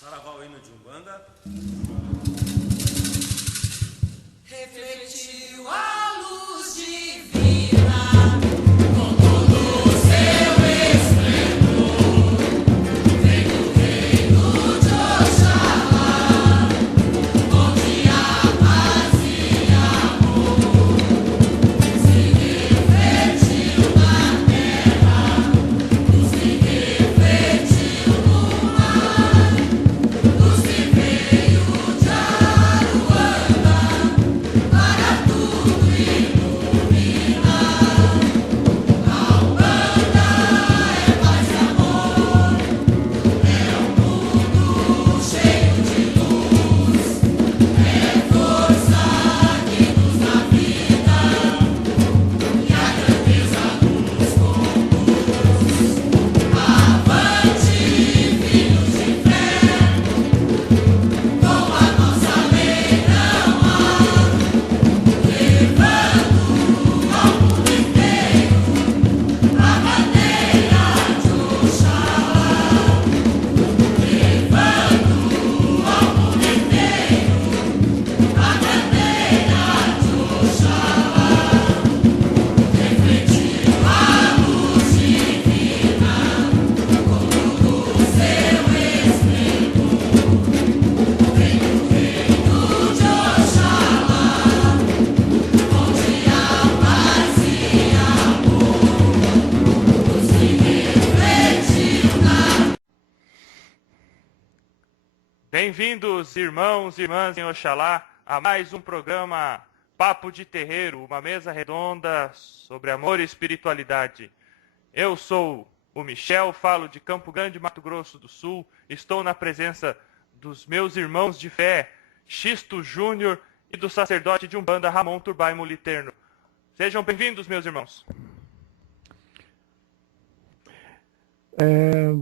Saravá o hino de Umbanda. Refletiu a luz divina com todo o seu esplendor. Vem do reino de Oxalá, onde a paz e amor se refletiu na terra, luz se refletiu no mar, luz que veio de Aruanda para tudo iluminar. A Umbanda é paz e amor, é um mundo cheio de luz, é força que nos dá vida e a grandeza nos conduz. Avante, filhos de fé, com a nossa lei não há, levando ao mundo inteiro a bandeira de Oxalá. Levando ao mundo inteiro a bandeira de Oxalá. Refletiu a luz divina com todo o seu esplendor. Vem do reino de Oxalá, onde há paz e amor, luz que refletiu na. Bem-vindos, irmãos e irmãs em Oxalá, a mais um programa Papo de Terreiro, uma mesa redonda sobre amor e espiritualidade. Eu sou o Michel, falo de Campo Grande, Mato Grosso do Sul. Estou na presença dos meus irmãos de fé, Xisto Júnior, e do sacerdote de Umbanda, Ramon Turbay Moliterno. Sejam bem-vindos, meus irmãos. É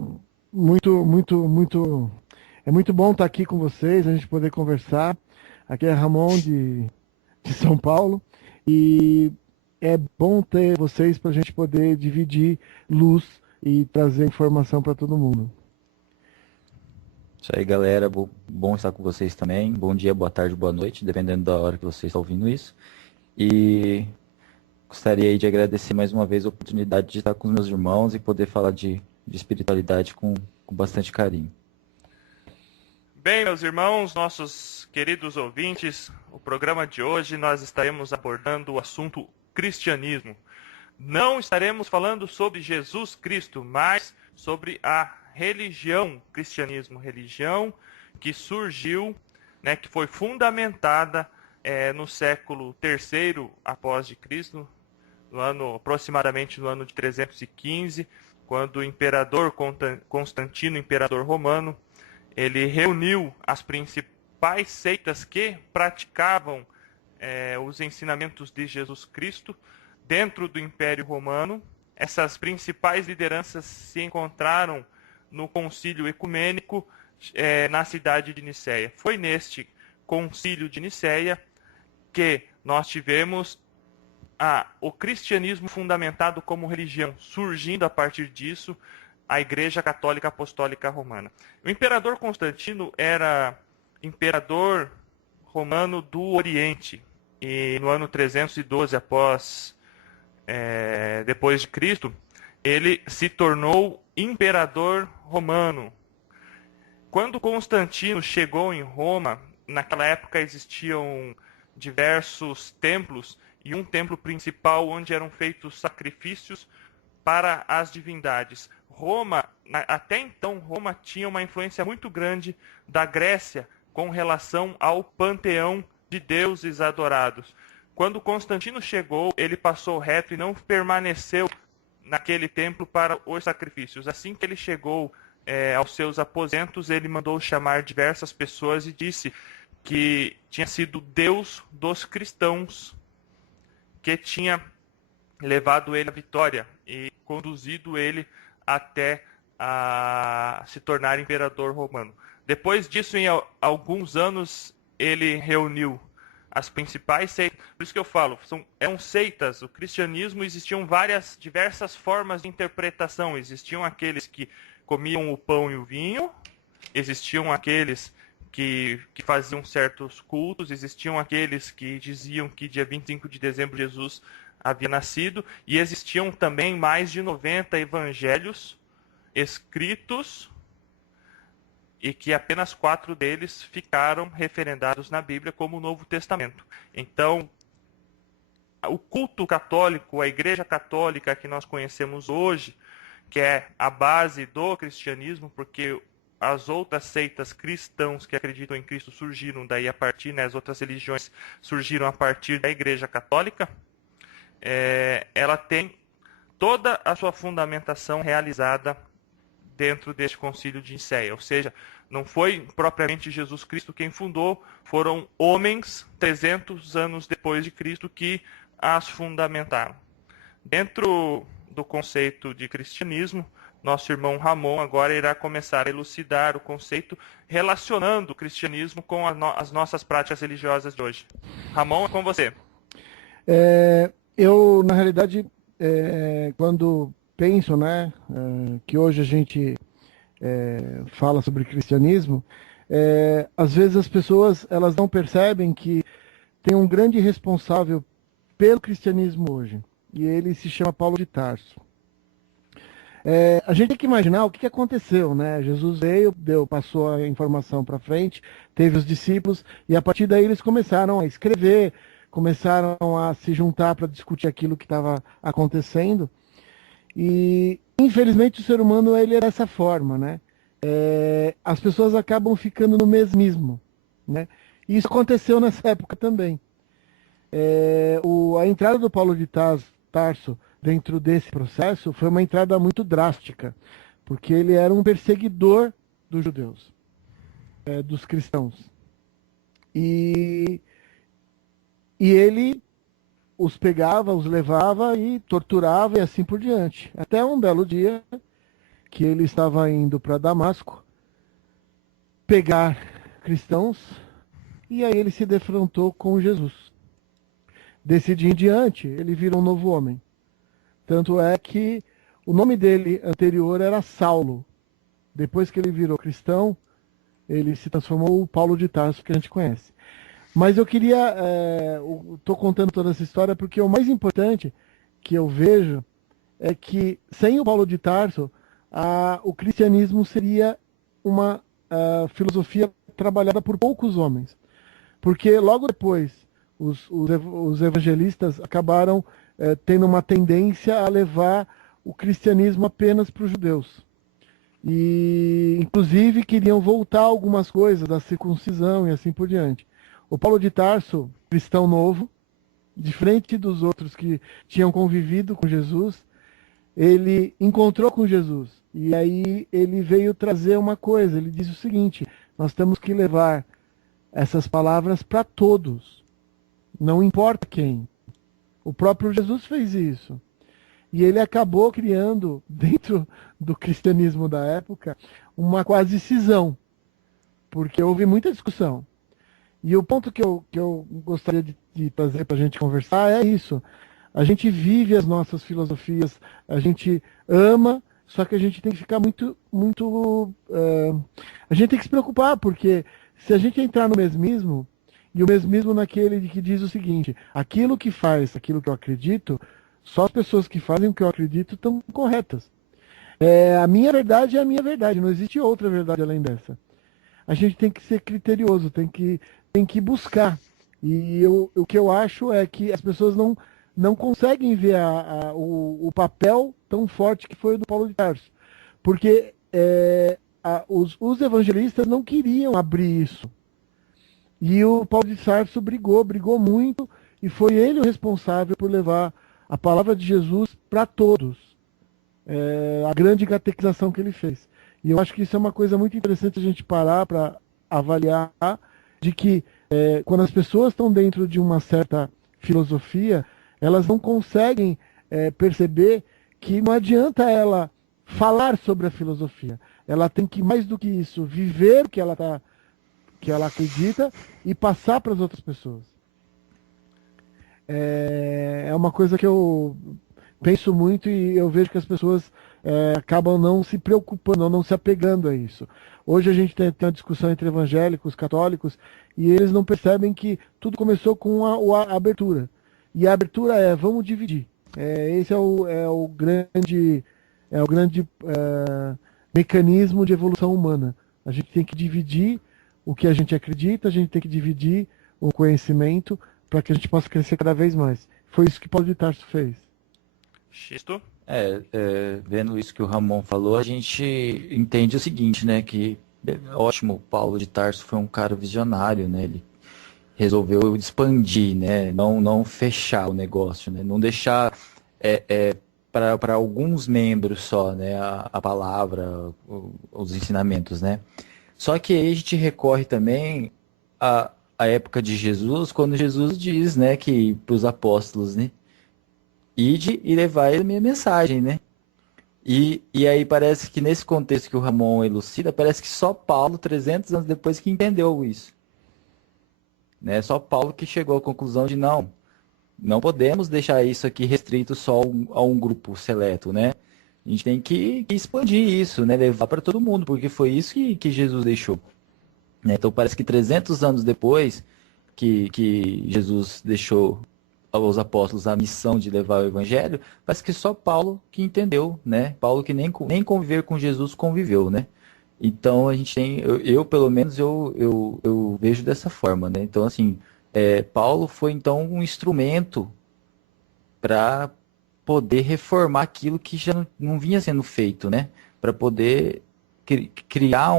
muito bom estar aqui com vocês, a gente poder conversar. Aqui é Ramon de São Paulo e é bom ter vocês para a gente poder dividir luz e trazer informação para todo mundo. Isso aí, galera. Bom estar com vocês também. Bom dia, boa tarde, boa noite, dependendo da hora que vocês estão ouvindo isso. E gostaria aí de agradecer mais uma vez a oportunidade de estar com os meus irmãos e poder falar de espiritualidade com bastante carinho. Bem, meus irmãos, nossos queridos ouvintes, o programa de hoje nós estaremos abordando o assunto cristianismo. Não estaremos falando sobre Jesus Cristo, mas sobre a religião cristianismo, religião que surgiu, que foi fundamentada no século III após de Cristo, aproximadamente no ano de 315, quando o imperador Constantino, imperador romano, ele reuniu as principais seitas que praticavam os ensinamentos de Jesus Cristo dentro do Império Romano. Essas principais lideranças se encontraram no concílio ecumênico na cidade de Nicéia. Foi neste concílio de Nicéia que nós tivemos o cristianismo fundamentado como religião, surgindo a partir disso a Igreja Católica Apostólica Romana. O imperador Constantino era imperador romano do Oriente, e no ano 312 depois de Cristo, ele se tornou imperador romano. Quando Constantino chegou em Roma, naquela época existiam diversos templos e um templo principal onde eram feitos sacrifícios para as divindades. Até então, Roma tinha uma influência muito grande da Grécia com relação ao panteão de deuses adorados. Quando Constantino chegou, ele passou reto e não permaneceu naquele templo para os sacrifícios. Assim que ele chegou aos seus aposentos, ele mandou chamar diversas pessoas e disse que tinha sido Deus dos cristãos que tinha levado ele à vitória e conduzido ele até a se tornar imperador romano. Depois disso, em alguns anos, ele reuniu as principais seitas. Por isso que eu falo, eram seitas. O cristianismo existiam diversas formas de interpretação. Existiam aqueles que comiam o pão e o vinho, existiam aqueles que faziam certos cultos, existiam aqueles que diziam que dia 25 de dezembro Jesus havia nascido, e existiam também mais de 90 evangelhos escritos, e que apenas 4 deles ficaram referendados na Bíblia como o Novo Testamento. Então, o culto católico, a Igreja Católica que nós conhecemos hoje, que é a base do cristianismo, porque as outras seitas cristãos que acreditam em Cristo surgiram daí a partir, né, as outras religiões surgiram a partir da Igreja Católica, ela tem toda a sua fundamentação realizada dentro deste concílio de Nicéia, ou seja, não foi propriamente Jesus Cristo quem fundou, foram homens 300 anos depois de Cristo que as fundamentaram. Dentro do conceito de cristianismo, nosso irmão Ramon agora irá começar a elucidar o conceito relacionando o cristianismo com as nossas práticas religiosas de hoje. Ramon, é com você. Eu, na realidade, quando penso, né, que hoje a gente fala sobre cristianismo, às vezes as pessoas elas não percebem que tem um grande responsável pelo cristianismo hoje, e ele se chama Paulo de Tarso. A gente tem que imaginar o que aconteceu, né? Jesus veio, passou a informação para frente, teve os discípulos, e a partir daí eles começaram a escrever, começaram a se juntar para discutir aquilo que estava acontecendo. E, infelizmente, o ser humano ele é dessa forma, né? As pessoas acabam ficando no mesmismo, né? E isso aconteceu nessa época também. A entrada do Paulo de Tarso dentro desse processo foi uma entrada muito drástica, porque ele era um perseguidor dos judeus, dos cristãos. E ele os pegava, os levava e torturava e assim por diante. Até um belo dia que ele estava indo para Damasco pegar cristãos, e aí ele se defrontou com Jesus. Desse dia em diante, ele virou um novo homem. Tanto é que o nome dele anterior era Saulo. Depois que ele virou cristão, ele se transformou o Paulo de Tarso, que a gente conhece. Mas eu queria... estou contando toda essa história porque o mais importante que eu vejo é que, sem o Paulo de Tarso, o cristianismo seria uma filosofia trabalhada por poucos homens. Porque logo depois, os evangelistas acabaram tendo uma tendência a levar o cristianismo apenas para os judeus. E, inclusive, queriam voltar algumas coisas da circuncisão e assim por diante. O Paulo de Tarso, cristão novo, diferente dos outros que tinham convivido com Jesus, ele encontrou com Jesus. E aí ele veio trazer uma coisa. Ele diz o seguinte: nós temos que levar essas palavras para todos. Não importa quem. O próprio Jesus fez isso. E ele acabou criando, dentro do cristianismo da época, uma quase cisão. Porque houve muita discussão. E o ponto que eu gostaria de trazer para a gente conversar é isso. A gente vive as nossas filosofias, a gente ama, só que a gente tem que ficar a gente tem que se preocupar, porque se a gente entrar no mesmismo, e o mesmismo naquele que diz o seguinte: aquilo que faz, aquilo que eu acredito, só as pessoas que fazem o que eu acredito estão corretas. A minha verdade é a minha verdade, não existe outra verdade além dessa. A gente tem que ser criterioso, tem que buscar. E o que eu acho é que as pessoas não conseguem ver o papel tão forte que foi o do Paulo de Tarso. Porque os evangelistas não queriam abrir isso. E o Paulo de Tarso brigou muito, e foi ele o responsável por levar a palavra de Jesus para todos. A grande catequização que ele fez. E eu acho que isso é uma coisa muito interessante a gente parar para avaliar, de que quando as pessoas estão dentro de uma certa filosofia, elas não conseguem perceber que não adianta ela falar sobre a filosofia. Ela tem que, mais do que isso, viver o que ela acredita e passar para as outras pessoas. É uma coisa que eu penso muito e eu vejo que as pessoas acabam não se preocupando, não se apegando a isso. Hoje a gente tem uma discussão entre evangélicos, católicos, e eles não percebem que tudo começou com a abertura. E a abertura vamos dividir. Esse é o grande mecanismo de evolução humana. A gente tem que dividir o que a gente acredita, a gente tem que dividir o conhecimento para que a gente possa crescer cada vez mais. Foi isso que Paulo de Tarso fez. Xisto? Vendo isso que o Ramon falou, a gente entende o seguinte, né? Que ótimo, Paulo de Tarso foi um cara visionário, né? Ele resolveu expandir, né? Não fechar o negócio, né? Não deixar para alguns membros só, né? A palavra, os ensinamentos, né? Só que aí a gente recorre também à época de Jesus, quando Jesus diz, né, que para os apóstolos, né? Ide e levai a minha mensagem, né? E aí parece que nesse contexto que o Ramon elucida, parece que só Paulo, 300 anos depois, que entendeu isso. Né? Só Paulo que chegou à conclusão de não podemos deixar isso aqui restrito só a um grupo seleto, né? A gente tem que expandir isso, né? Levar para todo mundo, porque foi isso que Jesus deixou. Né? Então parece que 300 anos depois que Jesus deixou aos apóstolos a missão de levar o evangelho, parece que só Paulo que entendeu, né? Paulo que nem conviver com Jesus conviveu, né? Então a gente tem, pelo menos eu vejo dessa forma, né? Então assim, Paulo foi então um instrumento para poder reformar aquilo que já não vinha sendo feito, né? Para poder criar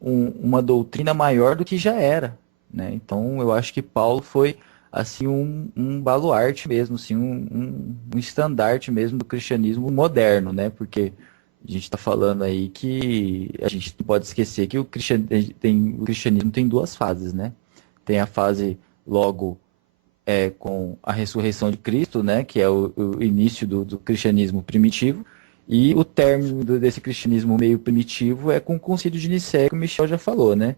uma doutrina maior do que já era, né? Então eu acho que Paulo foi assim um baluarte mesmo, assim, um estandarte mesmo do cristianismo moderno, né? Porque a gente está falando aí que a gente não pode esquecer que o cristianismo tem duas fases, né? Tem a fase logo com a ressurreição de Cristo, né? Que é o início do cristianismo primitivo, e o término desse cristianismo meio primitivo é com o Concílio de Nicéia, que o Michel já falou, né?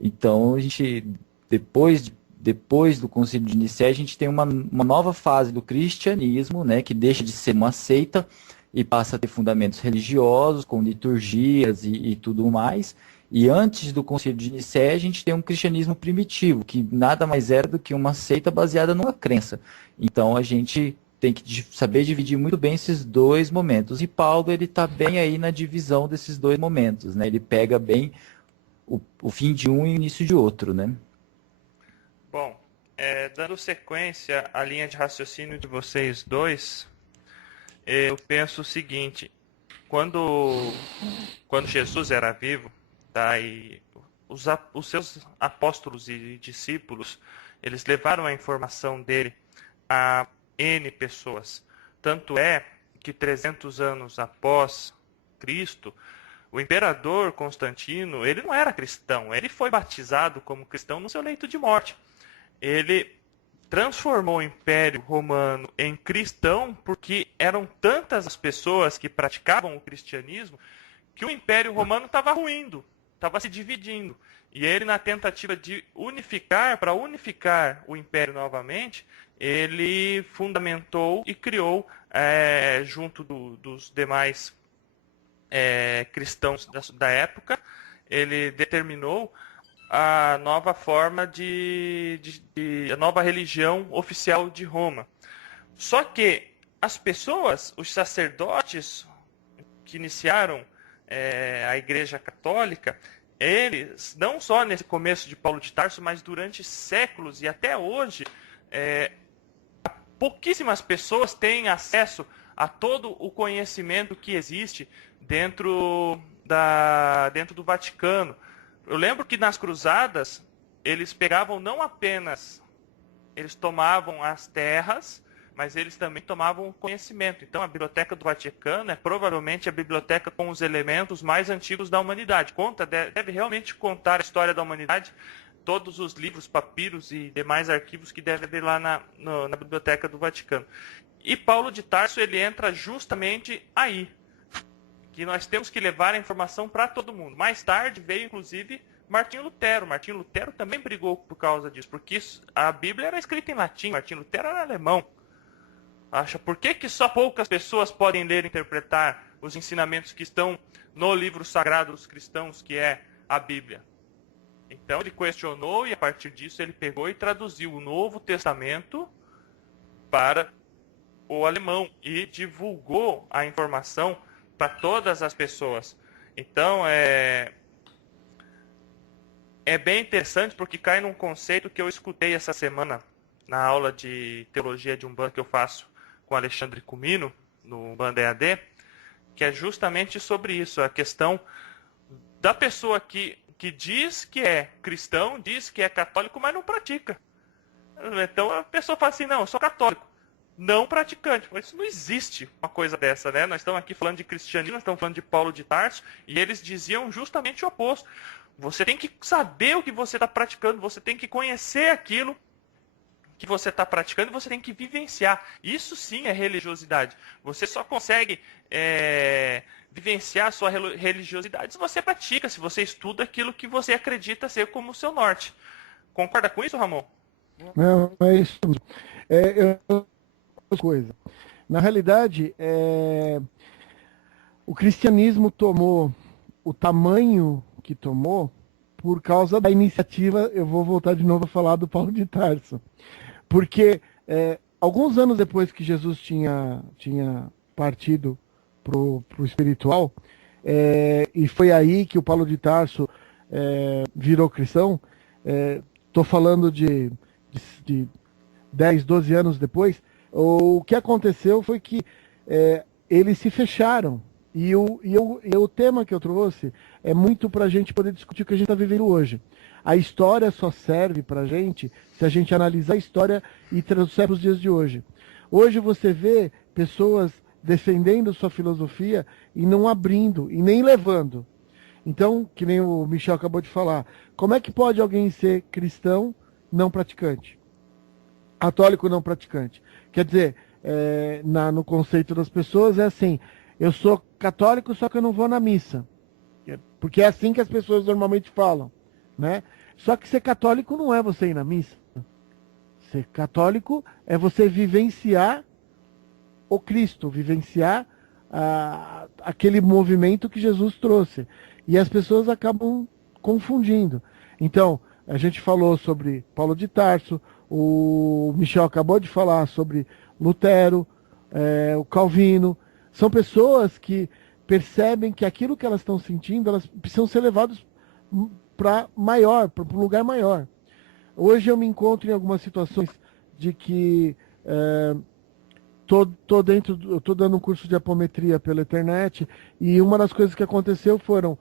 Então a gente depois do Concílio de Nicéia, a gente tem uma nova fase do cristianismo, né, que deixa de ser uma seita e passa a ter fundamentos religiosos, com liturgias e tudo mais. E antes do Concílio de Nicéia, a gente tem um cristianismo primitivo, que nada mais era do que uma seita baseada numa crença. Então a gente tem que saber dividir muito bem esses dois momentos. E Paulo, ele está bem aí na divisão desses dois momentos, né? Ele pega bem o fim de um e o início de outro, né? Bom, dando sequência à linha de raciocínio de vocês dois, eu penso o seguinte: quando Jesus era vivo, tá, e os seus apóstolos e discípulos, eles levaram a informação dele a N pessoas. Tanto é que 300 anos após Cristo, o imperador Constantino, ele não era cristão, ele foi batizado como cristão no seu leito de morte. Ele transformou o Império Romano em cristão porque eram tantas as pessoas que praticavam o cristianismo que o Império Romano estava ruindo, estava se dividindo. E ele, na tentativa de para unificar o Império novamente, ele fundamentou e criou, junto dos demais cristãos da época, ele determinou a nova forma a nova religião oficial de Roma. Só que as pessoas, os sacerdotes que iniciaram a Igreja Católica, eles, não só nesse começo de Paulo de Tarso, mas durante séculos e até hoje, pouquíssimas pessoas têm acesso a todo o conhecimento que existe dentro do Vaticano. Eu lembro que nas cruzadas, eles pegavam não apenas, eles tomavam as terras, mas eles também tomavam o conhecimento. Então a Biblioteca do Vaticano é provavelmente a biblioteca com os elementos mais antigos da humanidade. Deve realmente contar a história da humanidade, todos os livros, papiros e demais arquivos que deve haver lá na Biblioteca do Vaticano. E Paulo de Tarso, ele entra justamente aí, que nós temos que levar a informação para todo mundo. Mais tarde veio, inclusive, Martinho Lutero. Martinho Lutero também brigou por causa disso, porque a Bíblia era escrita em latim, Martinho Lutero era alemão. Acha, por que só poucas pessoas podem ler e interpretar os ensinamentos que estão no livro sagrado dos cristãos, que é a Bíblia? Então ele questionou e a partir disso ele pegou e traduziu o Novo Testamento para o alemão e divulgou a informação para todas as pessoas. Então é bem interessante porque cai num conceito que eu escutei essa semana na aula de teologia de Umbanda que eu faço com Alexandre Cumino, no Umbanda EAD, que é justamente sobre isso, a questão da pessoa que diz que é cristão, diz que é católico, mas não pratica. Então a pessoa fala assim, não, eu sou católico, não praticante. Mas isso não existe uma coisa dessa, né? Nós estamos aqui falando de cristianismo, nós estamos falando de Paulo de Tarso, e eles diziam justamente o oposto. Você tem que saber o que você está praticando, você tem que conhecer aquilo que você está praticando e você tem que vivenciar. Isso sim é religiosidade. Você só consegue vivenciar a sua religiosidade se você pratica, se você estuda aquilo que você acredita ser como o seu norte. Concorda com isso, Ramon? Não, é isso. Coisa. Na realidade, o cristianismo tomou o tamanho que tomou por causa da iniciativa, eu vou voltar de novo a falar do Paulo de Tarso. Porque alguns anos depois que Jesus tinha partido para o espiritual, e foi aí que o Paulo de Tarso virou cristão, estou falando de 10, 12 anos depois, o que aconteceu foi que eles se fecharam. E o tema que eu trouxe é muito para a gente poder discutir o que a gente está vivendo hoje. A história só serve para a gente se a gente analisar a história e trouxer para os dias de hoje. Hoje você vê pessoas defendendo sua filosofia e não abrindo, e nem levando. Então, que nem o Michel acabou de falar, como é que pode alguém ser cristão não praticante? Católico não praticante? Quer dizer, no conceito das pessoas é assim, eu sou católico, só que eu não vou na missa. Porque é assim que as pessoas normalmente falam, né? Só que ser católico não é você ir na missa. Ser católico é você vivenciar o Cristo, vivenciar aquele movimento que Jesus trouxe. E as pessoas acabam confundindo. Então, a gente falou sobre Paulo de Tarso, o Michel acabou de falar sobre Lutero, o Calvino. São pessoas que percebem que aquilo que elas estão sentindo, elas precisam ser levadas para um lugar maior. Hoje eu me encontro em algumas situações de que eu tô dando um curso de apometria pela internet, e uma das coisas que aconteceu foram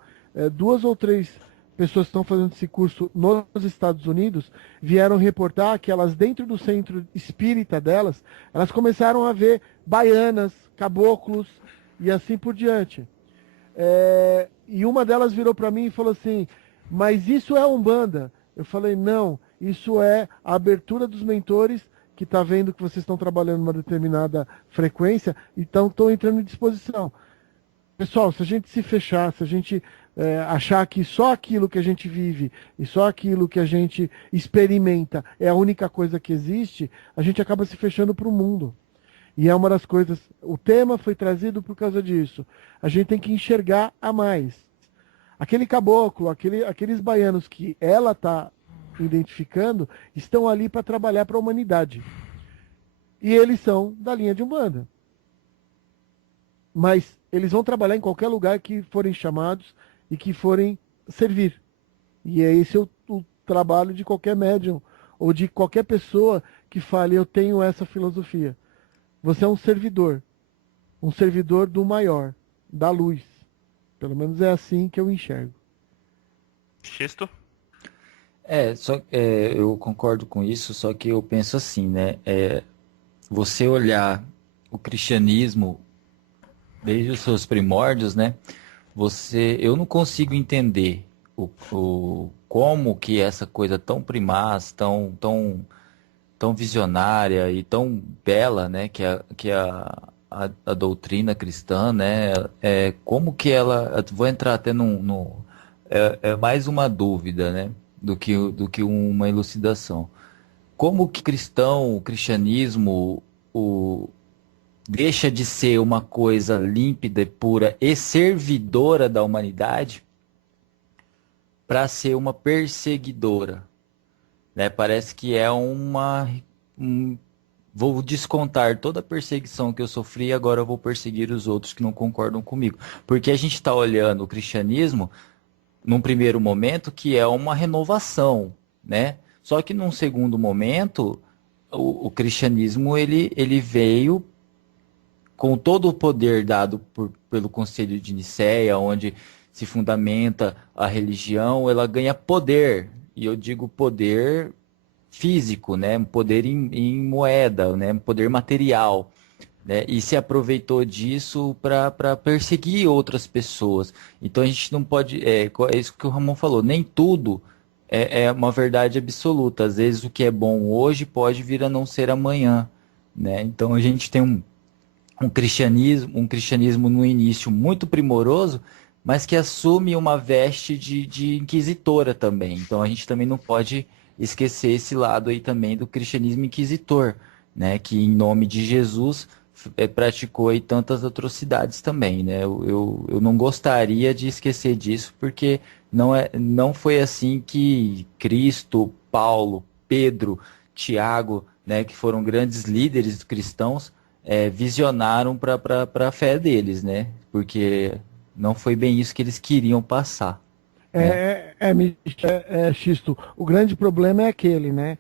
2 ou 3 pessoas que estão fazendo esse curso nos Estados Unidos vieram reportar que elas, dentro do centro espírita delas, elas começaram a ver baianas, caboclos e assim por diante. E uma delas virou para mim e falou assim, mas isso é Umbanda? Eu falei, não, isso é a abertura dos mentores que está vendo que vocês estão trabalhando uma determinada frequência, então estão entrando em disposição. Pessoal, se a gente se fechar, se a gente achar que só aquilo que a gente vive e só aquilo que a gente experimenta é a única coisa que existe, a gente acaba se fechando para o mundo. E é uma das coisas, o tema foi trazido por causa disso. A gente tem que enxergar a mais. Aquele caboclo, aqueles baianos que ela está identificando, estão ali para trabalhar para a humanidade. E eles são da linha de Umbanda. Mas eles vão trabalhar em qualquer lugar que forem chamados e que forem servir. E é esse o trabalho de qualquer médium ou de qualquer pessoa que fale, eu tenho essa filosofia. Você é um servidor do maior, da luz. Pelo menos é assim que eu enxergo. Xisto? Eu concordo com isso, só que eu penso assim, né? Você olhar o cristianismo desde os seus primórdios, né? Eu não consigo entender como que essa coisa tão primaz, tão visionária e tão bela, né? Que a doutrina cristã, né? Como que ela... Vou entrar até é mais uma dúvida, né? Do que uma elucidação. Como que o cristianismo, deixa de ser uma coisa límpida, pura e servidora da humanidade para ser uma perseguidora, né? Parece que é vou descontar toda a perseguição que eu sofri e agora eu vou perseguir os outros que não concordam comigo. Porque a gente está olhando o cristianismo num primeiro momento que é uma renovação, né? Só que num segundo momento o cristianismo ele veio com todo o poder dado pelo Concílio de Nicéia, onde se fundamenta a religião, ela ganha poder. E eu digo poder físico, né? Poder em moeda, né? Poder material. Né? E se aproveitou disso para perseguir outras pessoas. Então a gente não pode. É isso que o Ramon falou, nem tudo é uma verdade absoluta. Às vezes o que é bom hoje pode vir a não ser amanhã. Né? Então a gente tem um cristianismo no início muito primoroso, mas que assume uma veste de inquisitora também. Então a gente também não pode esquecer esse lado aí também do cristianismo inquisitor, né? Que em nome de Jesus praticou aí tantas atrocidades também, né? Eu não gostaria de esquecer disso, porque não foi assim que Cristo, Paulo, Pedro, Tiago, né, que foram grandes líderes cristãos, visionaram para a fé deles, né? Porque não foi bem isso que eles queriam passar. Né? Xisto, o grande problema é aquele, né?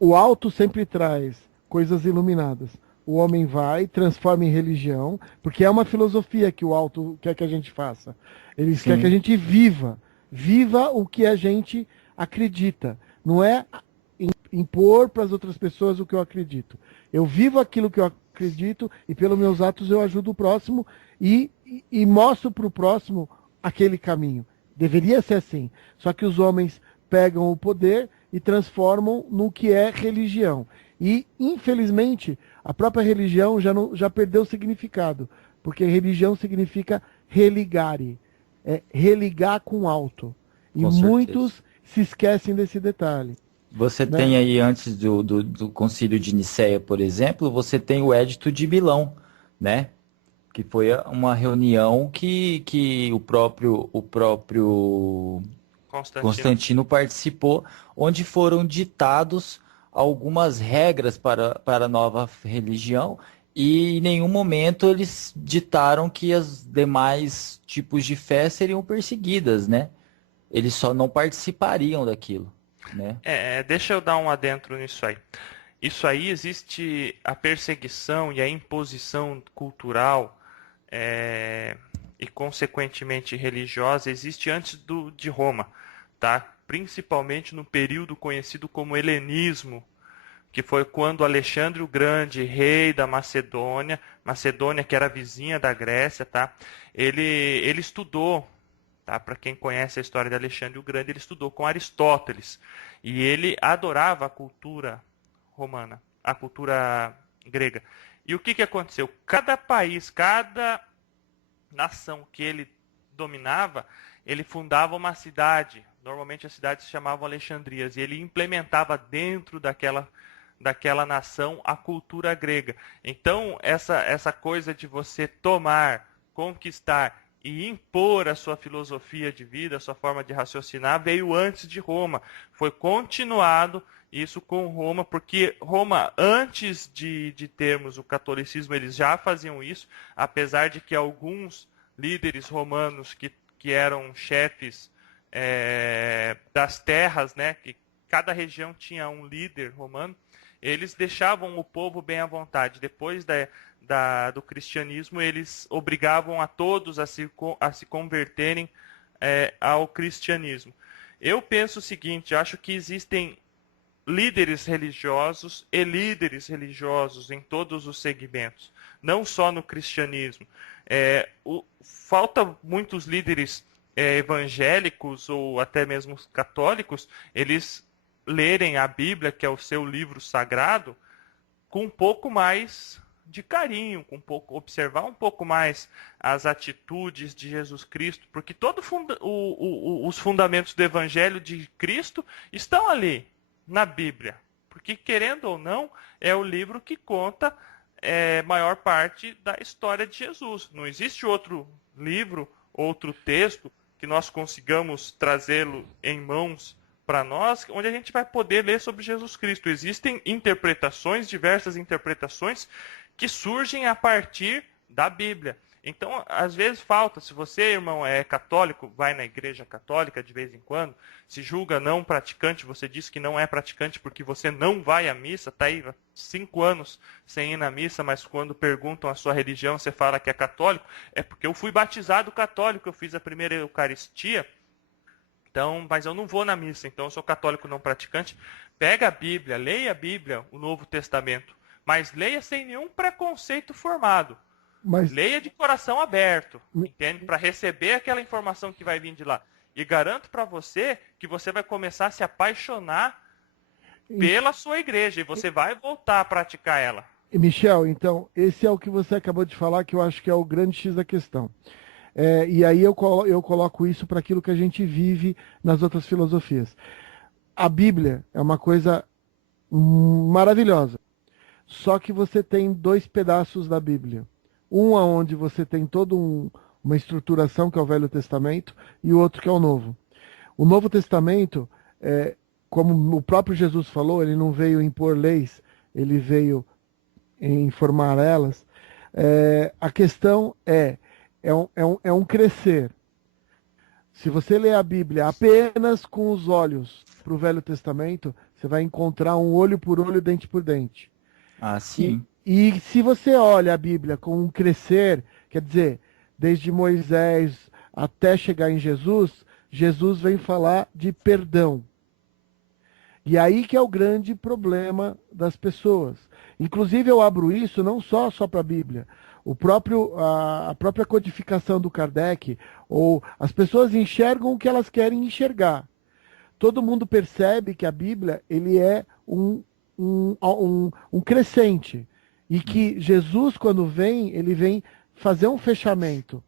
O alto sempre traz coisas iluminadas. O homem vai, transforma em religião, porque é uma filosofia que o alto quer que a gente faça. Eles querem que a gente viva o que a gente acredita. Não é impor para as outras pessoas o que eu acredito. Eu vivo aquilo que eu acredito e pelos meus atos eu ajudo o próximo e mostro para o próximo aquele caminho. Deveria ser assim. Só que os homens pegam o poder e transformam no que é religião. E, infelizmente, a própria religião já perdeu o significado. Porque religião significa religare. Religar com o alto. E Com certeza. muitos se esquecem desse detalhe. Você né? tem aí, antes do Concílio de Nicéia, por exemplo, você tem o Édito de Milão, né? Que foi uma reunião que o próprio Constantino participou, onde foram ditados algumas regras para a nova religião e em nenhum momento eles ditaram que as demais tipos de fé seriam perseguidas, né? Eles só não participariam daquilo, né? Deixa eu dar um adentro nisso aí. Isso aí existe a perseguição e a imposição cultural e consequentemente religiosa existe antes de Roma, tá? Principalmente no período conhecido como helenismo, que foi quando Alexandre o Grande, rei da Macedônia que era vizinha da Grécia, tá? Ele estudou, tá? Para quem conhece a história de Alexandre o Grande, ele estudou com Aristóteles e ele adorava a cultura romana, a cultura grega. E o que aconteceu? Cada país, cada nação que ele dominava, ele fundava uma cidade. Normalmente as cidades se chamavam Alexandrias. E ele implementava dentro daquela nação a cultura grega. Então, essa coisa de você tomar, conquistar e impor a sua filosofia de vida, a sua forma de raciocinar, veio antes de Roma. Foi continuado isso com Roma, porque Roma, antes de termos o catolicismo, eles já faziam isso, apesar de que alguns líderes romanos que eram chefes das terras, né, que cada região tinha um líder romano, eles deixavam o povo bem à vontade. Depois do cristianismo, eles obrigavam a todos a se converterem ao cristianismo. Eu penso o seguinte, acho que existem líderes religiosos e líderes religiosos em todos os segmentos, não só no cristianismo. Falta muitos líderes evangélicos ou até mesmo católicos, eles lerem a Bíblia, que é o seu livro sagrado, com um pouco mais de carinho, observar um pouco mais as atitudes de Jesus Cristo, porque todos os fundamentos do Evangelho de Cristo estão ali, na Bíblia. Porque, querendo ou não, é o livro que conta maior parte da história de Jesus. Não existe outro livro, outro texto que nós consigamos trazê-lo em mãos para nós, onde a gente vai poder ler sobre Jesus Cristo. Existem interpretações, diversas interpretações, que surgem a partir da Bíblia. Então, às vezes falta, se você, irmão, é católico, vai na igreja católica de vez em quando, se julga não praticante, você diz que não é praticante porque você não vai à missa, está aí 5 anos sem ir na missa, mas quando perguntam a sua religião, você fala que é católico, é porque eu fui batizado católico, eu fiz a primeira Eucaristia, então, mas eu não vou na missa, então eu sou católico não praticante. Pega a Bíblia, leia a Bíblia, o Novo Testamento, mas leia sem nenhum preconceito formado. Mas Leia de coração aberto, entende? Para receber aquela informação que vai vir de lá. E garanto para você que você vai começar a se apaixonar pela sua igreja e você vai voltar a praticar ela. Michel, então, esse é o que você acabou de falar, que eu acho que é o grande X da questão. E aí eu coloco isso para aquilo que a gente vive nas outras filosofias. A Bíblia é uma coisa maravilhosa, só que você tem 2 pedaços da Bíblia. Um onde você tem toda uma estruturação, que é o Velho Testamento, e o outro que é o Novo. O Novo Testamento, como o próprio Jesus falou, ele não veio impor leis, ele veio informar elas. A questão é um crescer. Se você ler a Bíblia apenas com os olhos para o Velho Testamento, você vai encontrar um olho por olho, dente por dente. Ah, sim. E se você olha a Bíblia com um crescer, quer dizer, desde Moisés até chegar em Jesus, Jesus vem falar de perdão. E aí que é o grande problema das pessoas. Inclusive eu abro isso não só para a Bíblia. A própria codificação do Kardec, ou as pessoas enxergam o que elas querem enxergar. Todo mundo percebe que a Bíblia ele é um crescente. E que Jesus, quando vem, ele vem fazer um fechamento.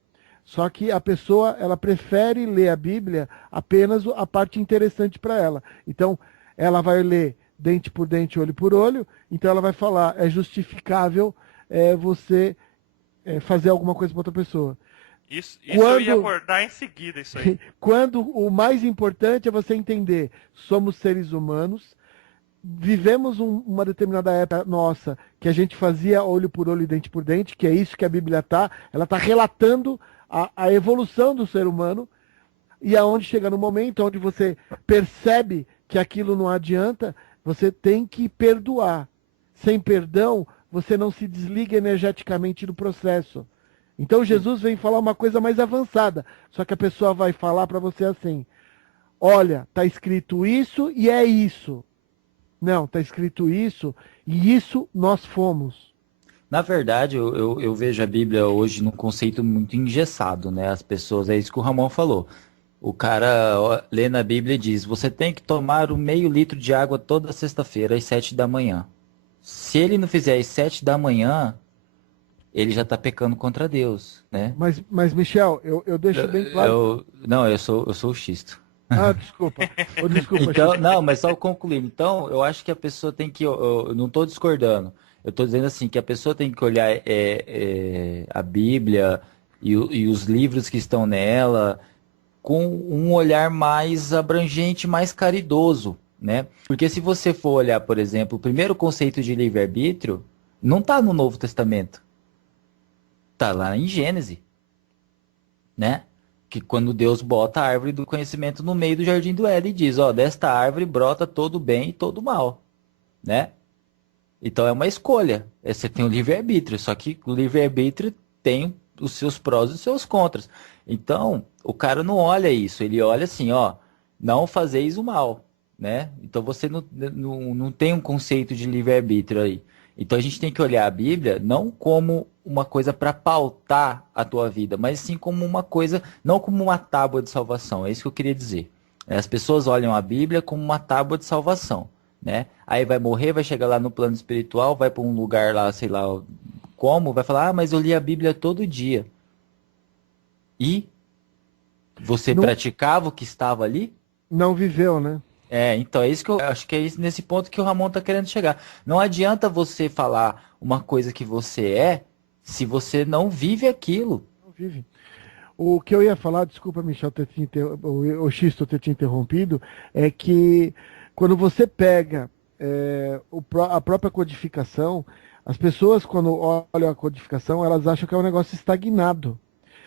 Só que a pessoa, ela prefere ler a Bíblia apenas a parte interessante para ela. Então, ela vai ler dente por dente, olho por olho. Então, ela vai falar, é justificável você fazer alguma coisa para outra pessoa. Isso eu ia abordar em seguida, isso aí. Quando o mais importante é você entender, somos seres humanos, vivemos uma determinada época nossa, que a gente fazia olho por olho e dente por dente, que é isso que a Bíblia ela está relatando a evolução do ser humano, e aonde chega no momento onde você percebe que aquilo não adianta, você tem que perdoar. Sem perdão, você não se desliga energeticamente do processo. Então Jesus vem falar uma coisa mais avançada, só que a pessoa vai falar para você assim, olha, está escrito isso e é isso. Não, está escrito isso, e isso nós fomos. Na verdade, eu vejo a Bíblia hoje num conceito muito engessado, né? As pessoas, é isso que o Ramon falou. O cara lê na Bíblia e diz, você tem que tomar 0,5 litro de água toda sexta-feira, às 7 da manhã. Se ele não fizer às 7 da manhã, ele já está pecando contra Deus, né? Mas Michel, eu deixo bem claro... eu sou o xisto. Ah, desculpa. Desculpa, então, não, mas só concluindo. Então, eu acho que a pessoa tem que... Eu não estou discordando. Eu estou dizendo assim, que a pessoa tem que olhar a Bíblia e os livros que estão nela com um olhar mais abrangente, mais caridoso, né? Porque se você for olhar, por exemplo, o primeiro conceito de livre-arbítrio, não está no Novo Testamento. Está lá em Gênesis, né? Que quando Deus bota a árvore do conhecimento no meio do jardim do Éden e diz, desta árvore brota todo o bem e todo o mal, né? Então é uma escolha. Você tem o livre-arbítrio, só que o livre-arbítrio tem os seus prós e os seus contras. Então, o cara não olha isso, ele olha assim, não fazeis o mal, né? Então você não tem um conceito de livre-arbítrio aí. Então a gente tem que olhar a Bíblia não como uma coisa para pautar a tua vida, mas sim como uma coisa, não como uma tábua de salvação. É isso que eu queria dizer. As pessoas olham a Bíblia como uma tábua de salvação, né? Aí vai morrer, vai chegar lá no plano espiritual, vai para um lugar lá, sei lá como, vai falar, mas eu li a Bíblia todo dia. E você praticava o que estava ali? Não viveu, né? Então, é isso que eu acho que é nesse ponto que o Ramon tá querendo chegar. Não adianta você falar uma coisa que você é se você não vive aquilo. Não vive. O que eu ia falar, desculpa, Michel, o Xisto ter te interrompido, é que quando você pega a própria codificação, as pessoas, quando olham a codificação, elas acham que é um negócio estagnado.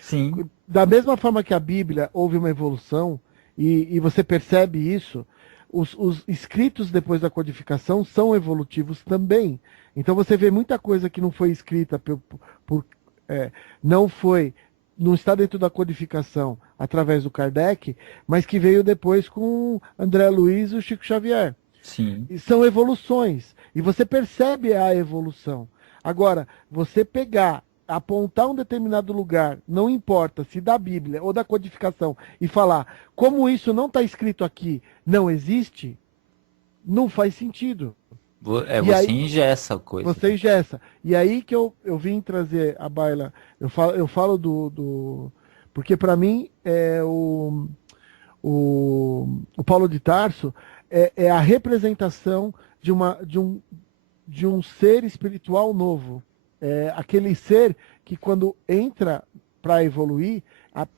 Sim, Da mesma forma que a Bíblia houve uma evolução, e você percebe isso, os escritos depois da codificação são evolutivos também. Então você vê muita coisa que não foi escrita por, não foi, não está dentro da codificação através do Kardec, mas que veio depois com André Luiz e o Chico Xavier. sim. E são evoluções. E você percebe a evolução. Agora, você pegar, apontar um determinado lugar, não importa se da Bíblia ou da codificação, e falar como isso não está escrito aqui, não existe, não faz sentido. E Você aí, engessa a coisa. você ingessa. E aí que eu vim trazer a baila. Eu falo porque para mim o Paulo de Tarso é a representação de um ser espiritual novo. É aquele ser que quando entra para evoluir,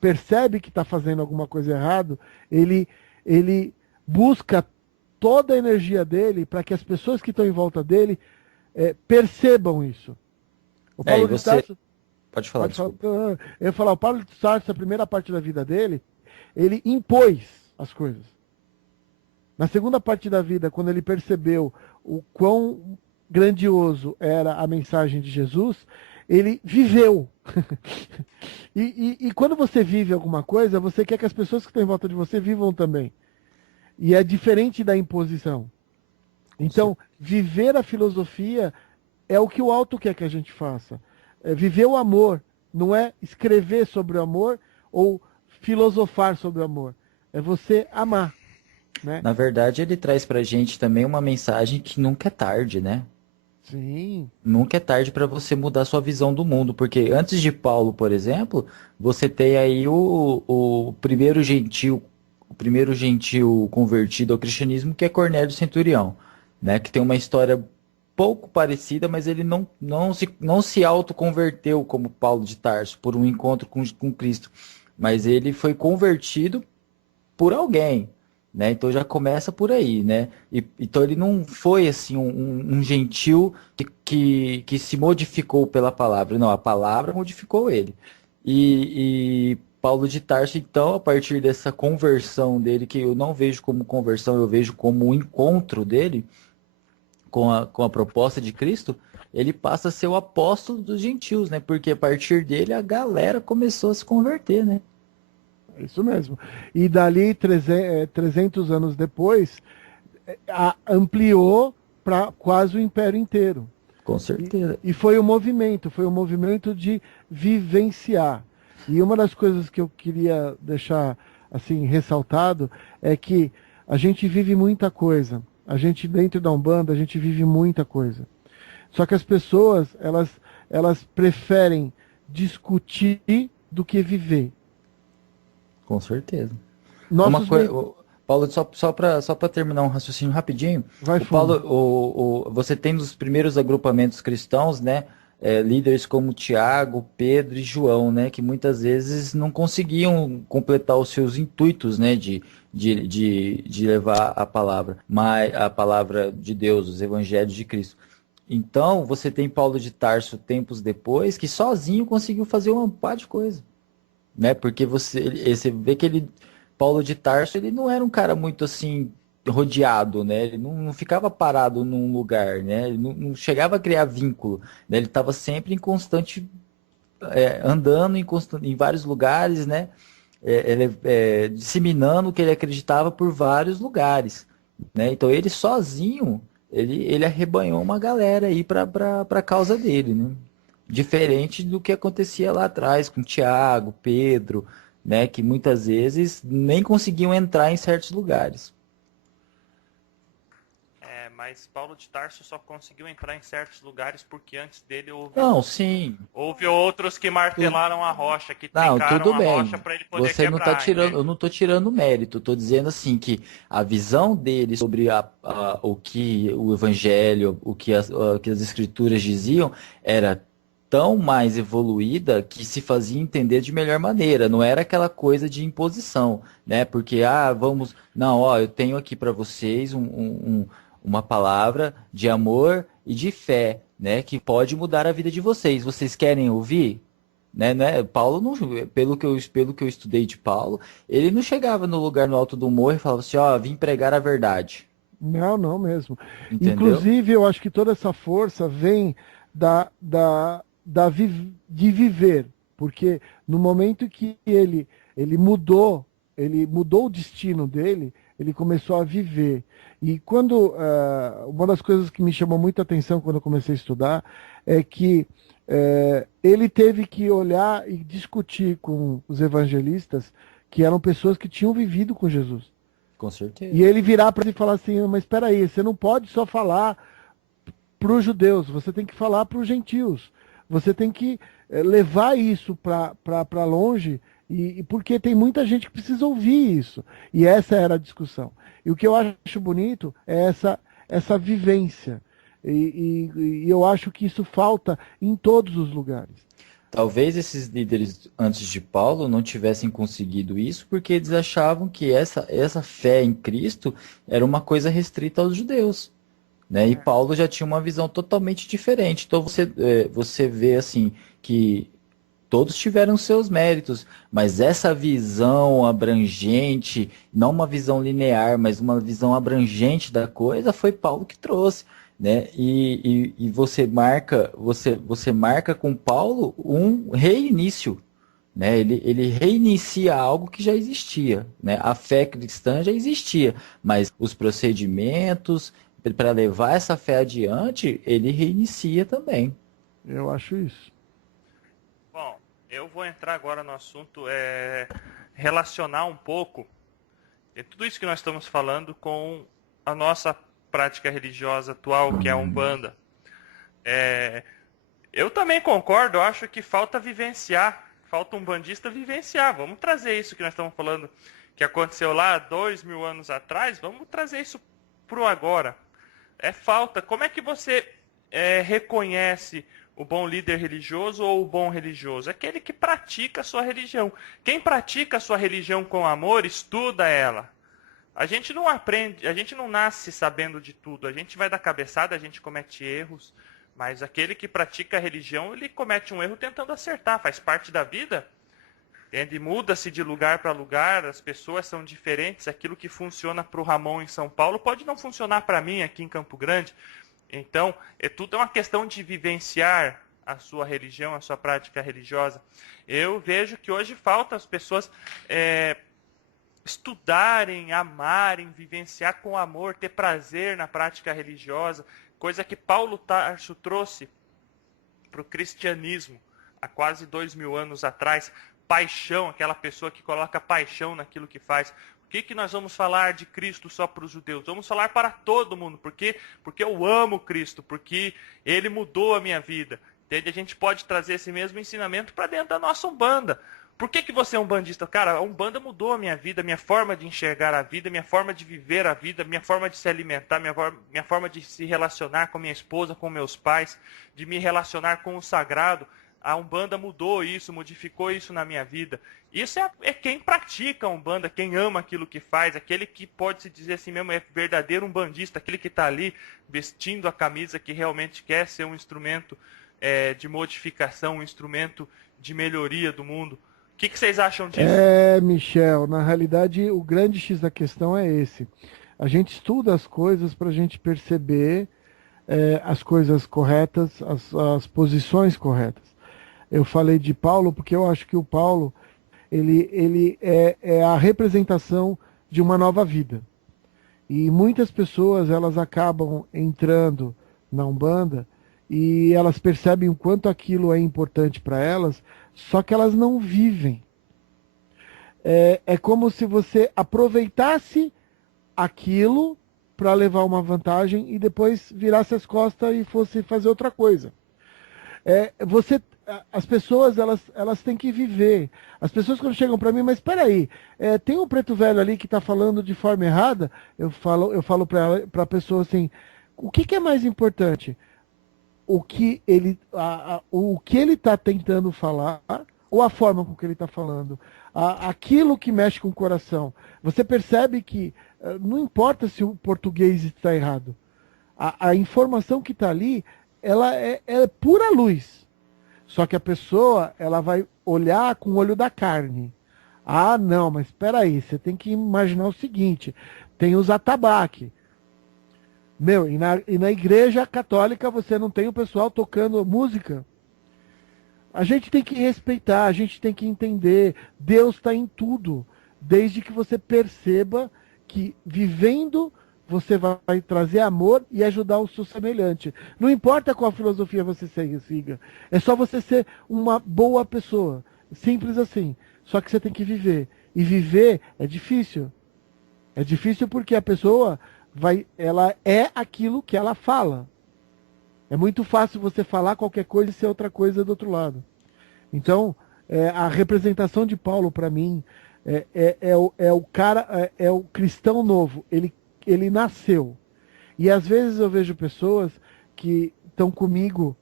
percebe que está fazendo alguma coisa errado, ele busca toda a energia dele para que as pessoas que estão em volta dele percebam isso. O E Paulo de você. Tarso, Pode falar, pode falar, desculpa. eu ia falar, o Paulo de Tarso, a primeira parte da vida dele, ele impôs as coisas. Na segunda parte da vida, quando ele percebeu o quão grandioso era a mensagem de Jesus, ele viveu. E quando você vive alguma coisa, você quer que as pessoas que estão em volta de você vivam também. E é diferente da imposição. Então, viver a filosofia é o que o alto quer que a gente faça. É viver o amor, não é escrever sobre o amor ou filosofar sobre o amor. É você amar, né? Na verdade, ele traz pra gente também uma mensagem que nunca é tarde, né? Sim, Nunca é tarde para você mudar sua visão do mundo, porque antes de Paulo, por exemplo, você tem aí o primeiro gentil convertido ao cristianismo, que é Cornélio Centurião, né? Que tem uma história pouco parecida, mas ele não se autoconverteu como Paulo de Tarso, por um encontro com Cristo, mas ele foi convertido por alguém, né? Então já começa por aí, né? Então ele não foi assim um gentil que se modificou pela palavra, não, a palavra modificou ele. E Paulo de Tarso, então, a partir dessa conversão dele, que eu não vejo como conversão, eu vejo como um encontro dele com a proposta de Cristo, ele passa a ser o apóstolo dos gentios, né? Porque a partir dele a galera começou a se converter, né? é isso mesmo. E dali, 300 anos depois, ampliou para quase o império inteiro. Com certeza. E foi um movimento de vivenciar. E uma das coisas que eu queria deixar assim ressaltado é que a gente vive muita coisa. A gente dentro da Umbanda, a gente vive muita coisa. Só que as pessoas, elas preferem discutir do que viver. Com certeza. Nossos Paulo, só para terminar um raciocínio rapidinho, Vai o fundo. Paulo, você tem nos primeiros agrupamentos cristãos, né, líderes como Tiago, Pedro e João, né, que muitas vezes não conseguiam completar os seus intuitos, né, de levar a palavra de Deus, os evangelhos de Cristo. Então, você tem Paulo de Tarso tempos depois, que sozinho conseguiu fazer uma par de coisa, né? Porque você vê que Paulo de Tarso, ele não era um cara muito assim rodeado, né? Ele não ficava parado num lugar, né? Ele não chegava a criar vínculo, né? Ele estava sempre em constante andando em vários lugares, né? Disseminando o que ele acreditava por vários lugares, né? Então ele sozinho, ele arrebanhou uma galera aí para a causa dele, né? Diferente do que acontecia lá atrás com Tiago, Pedro, né, que muitas vezes nem conseguiam entrar em certos lugares. mas Paulo de Tarso só conseguiu entrar em certos lugares porque antes dele Não, sim. houve outros que martelaram a rocha, que Não, trincaram tudo a bem. rocha para ele poder Você não tá quebrar, tirando, entende? eu não estou tirando mérito. Estou dizendo assim que a visão dele sobre o que o Evangelho, o que as Escrituras diziam, era tão mais evoluída que se fazia entender de melhor maneira. Não era aquela coisa de imposição, né? Porque vamos, não, ó, eu tenho aqui para vocês uma palavra de amor e de fé, né? Que pode mudar a vida de vocês. Vocês querem ouvir? Né? Paulo não, pelo que eu estudei de Paulo, ele não chegava no lugar no alto do morro e falava assim, ó, vim pregar a verdade, Não, não mesmo. entendeu? Inclusive, eu acho que toda essa força vem de viver, porque no momento que ele mudou o destino dele, ele começou a viver. E uma das coisas que me chamou muita atenção quando eu comecei a estudar é que ele teve que olhar e discutir com os evangelistas, que eram pessoas que tinham vivido com Jesus. Com E certeza. ele virar para ele e falar assim, mas espera aí, você não pode só falar para os judeus, você tem que falar para os gentios. Você tem que levar isso para longe, e porque tem muita gente que precisa ouvir isso. E essa era a discussão. E o que eu acho bonito é essa vivência. E eu acho que isso falta em todos os lugares. Talvez esses líderes antes de Paulo não tivessem conseguido isso porque eles achavam que essa fé em Cristo era uma coisa restrita aos judeus, né? E Paulo já tinha uma visão totalmente diferente. Então você vê assim que todos tiveram seus méritos, mas essa visão abrangente, não uma visão linear, mas uma visão abrangente da coisa, foi Paulo que trouxe, né? E você marca com Paulo um reinício, né? Ele reinicia algo que já existia, né? A fé cristã já existia, mas os procedimentos para levar essa fé adiante, ele reinicia também. Eu acho isso. Bom, eu vou entrar agora no assunto, relacionar um pouco tudo isso que nós estamos falando com a nossa prática religiosa atual, que é a Umbanda. Eu também concordo, eu acho que falta vivenciar, falta um bandista vivenciar. Vamos trazer isso que nós estamos falando, que aconteceu lá 2000 anos atrás, vamos trazer isso para o agora. Falta. Como é que você reconhece o bom líder religioso ou o bom religioso? Aquele que pratica a sua religião. Quem pratica a sua religião com amor, estuda ela. A gente não aprende, a gente não nasce sabendo de tudo. A gente vai dar cabeçada, a gente comete erros. Mas aquele que pratica a religião, ele comete um erro tentando acertar. Faz parte da vida. Ele muda-se de lugar para lugar, as pessoas são diferentes. Aquilo que funciona para o Ramon em São Paulo pode não funcionar para mim aqui em Campo Grande. Então, tudo é uma questão de vivenciar a sua religião, a sua prática religiosa. Eu vejo que hoje falta as pessoas estudarem, amarem, vivenciar com amor, ter prazer na prática religiosa, coisa que Paulo Tarso trouxe para o cristianismo há quase 2000 anos atrás. Paixão, aquela pessoa que coloca paixão naquilo que faz. Por que nós vamos falar de Cristo só para os judeus? Vamos falar para todo mundo. Por quê? Porque eu amo Cristo, porque Ele mudou a minha vida. Entende? A gente pode trazer esse mesmo ensinamento para dentro da nossa Umbanda. Por que você é um bandista? Cara, a Umbanda mudou a minha vida, minha forma de enxergar a vida, minha forma de viver a vida, minha forma de se alimentar, minha forma de se relacionar com minha esposa, com meus pais, de me relacionar com o sagrado. A Umbanda mudou isso, modificou isso na minha vida. Isso é quem pratica a Umbanda, quem ama aquilo que faz, aquele que pode se dizer assim mesmo, é verdadeiro umbandista, aquele que está ali vestindo a camisa que realmente quer ser um instrumento de modificação, um instrumento de melhoria do mundo. O que vocês acham disso? Michel, na realidade o grande X da questão é esse. A gente estuda as coisas para a gente perceber as coisas corretas, as posições corretas. Eu falei de Paulo porque eu acho que o Paulo ele é a representação de uma nova vida. E muitas pessoas elas acabam entrando na Umbanda e elas percebem o quanto aquilo é importante para elas, só que elas não vivem. É como se você aproveitasse aquilo para levar uma vantagem e depois virasse as costas e fosse fazer outra coisa. As pessoas, elas têm que viver. As pessoas quando chegam para mim, mas espera aí, tem um preto velho ali que está falando de forma errada, eu falo para a pessoa assim, o que é mais importante? O que ele está tentando falar ou a forma com que ele está falando? Aquilo que mexe com o coração. Você percebe que não importa se o português está errado. A informação que está ali, ela é pura luz. Só que a pessoa, ela vai olhar com o olho da carne. Ah, não, mas espera aí, você tem que imaginar o seguinte, tem os atabaque. Meu, e na igreja católica você não tem o pessoal tocando música. A gente tem que respeitar, a gente tem que entender. Deus está em tudo. Desde que você perceba que vivendo você vai trazer amor e ajudar o seu semelhante. Não importa qual filosofia você siga. É só você ser uma boa pessoa. Simples assim. Só que você tem que viver. E viver é difícil. É difícil porque a pessoa ela é aquilo que ela fala. É muito fácil você falar qualquer coisa e ser outra coisa do outro lado. Então, a representação de Paulo para mim é o cara, é o cristão novo. Ele nasceu. E às vezes eu vejo pessoas que estão comigo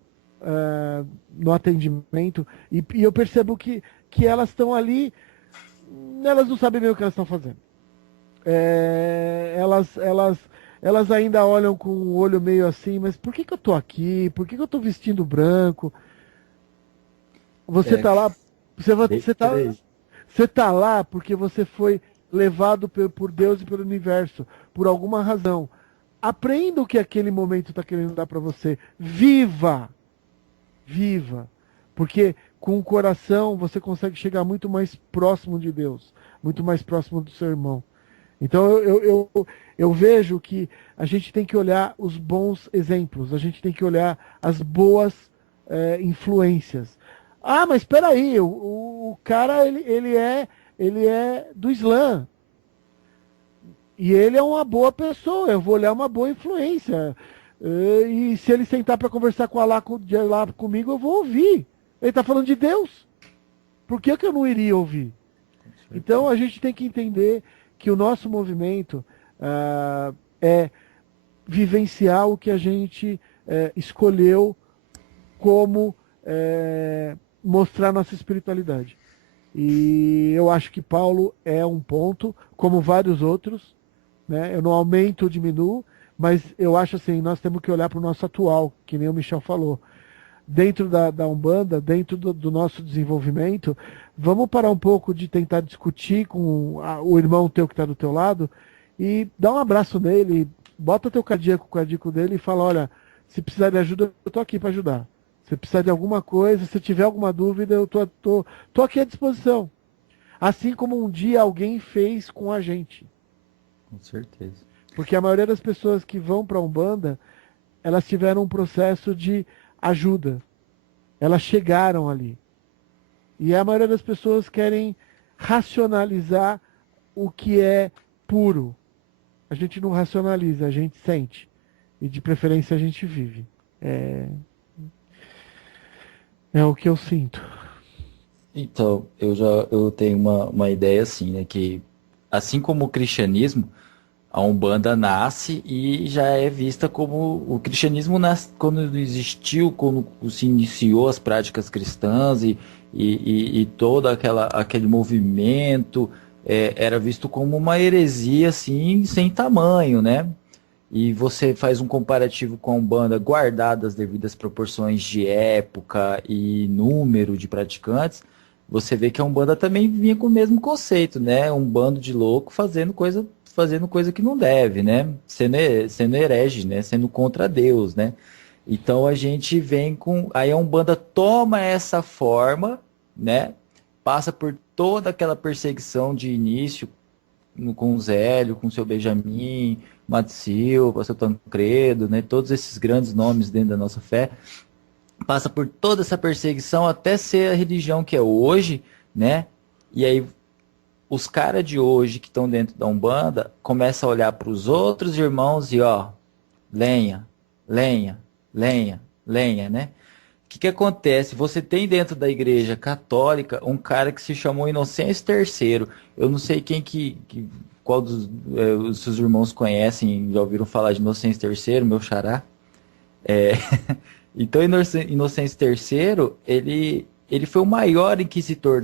no atendimento e eu percebo que elas estão ali, elas não sabem bem o que elas estão fazendo. Elas ainda olham com o olho meio assim, mas por que eu estou aqui? Por que eu estou vestindo branco? Você está lá, você tá lá porque você foi levado por Deus e pelo universo, por alguma razão. Aprenda o que aquele momento está querendo dar para você. Viva! Viva! Porque com o coração você consegue chegar muito mais próximo de Deus, muito mais próximo do seu irmão. Então eu vejo que a gente tem que olhar os bons exemplos, a gente tem que olhar as boas influências. Ah, mas espera aí, o cara ele é do Islã. E ele é uma boa pessoa, eu vou olhar uma boa influência. E se ele sentar para conversar com Allah comigo, eu vou ouvir. Ele está falando de Deus. Por que eu não iria ouvir? Então a gente tem que entender que o nosso movimento é vivenciar o que a gente escolheu como mostrar nossa espiritualidade. E eu acho que Paulo é um ponto, como vários outros, né? Eu não aumento ou diminuo, mas eu acho assim, nós temos que olhar para o nosso atual, que nem o Michel falou. Dentro da Umbanda, dentro do nosso desenvolvimento, vamos parar um pouco de tentar discutir com o irmão teu que está do teu lado e dá um abraço nele, bota teu cardíaco, o cardíaco dele e fala, olha, se precisar de ajuda, eu estou aqui para ajudar. Se precisar de alguma coisa, se tiver alguma dúvida, eu tô aqui à disposição. Assim como um dia alguém fez com a gente. Com certeza. Porque a maioria das pessoas que vão para a Umbanda, elas tiveram um processo de ajuda. Elas chegaram ali. E a maioria das pessoas querem racionalizar o que é puro. A gente não racionaliza, a gente sente. E de preferência a gente vive. É o que eu sinto. Então, eu tenho uma ideia assim, né, que assim como o cristianismo, a Umbanda nasce e já é vista como o cristianismo nasce quando existiu, quando se iniciou as práticas cristãs e todo aquele movimento era visto como uma heresia assim, sem tamanho, né? E você faz um comparativo com a Umbanda, guardada as devidas proporções de época e número de praticantes, você vê que a Umbanda também vinha com o mesmo conceito, né? Um bando de louco fazendo coisa que não deve, né? Sendo herege, né? Sendo contra Deus, né? Então a gente vem com... Aí a Umbanda toma essa forma, né? Passa por toda aquela perseguição de início com o Zélio, com o seu Benjamin, Mato Silva, seu Tancredo, né? Todos esses grandes nomes dentro da nossa fé. Passa por toda essa perseguição até ser a religião que é hoje, né? E aí os caras de hoje que estão dentro da Umbanda começam a olhar para os outros irmãos e ó, lenha, lenha, lenha, lenha, né? O que acontece? Você tem dentro da Igreja Católica um cara que se chamou Inocêncio III. Eu não sei qual os seus irmãos conhecem, já ouviram falar de Inocêncio III, meu xará. Então, Inocêncio III, ele foi o maior inquisitor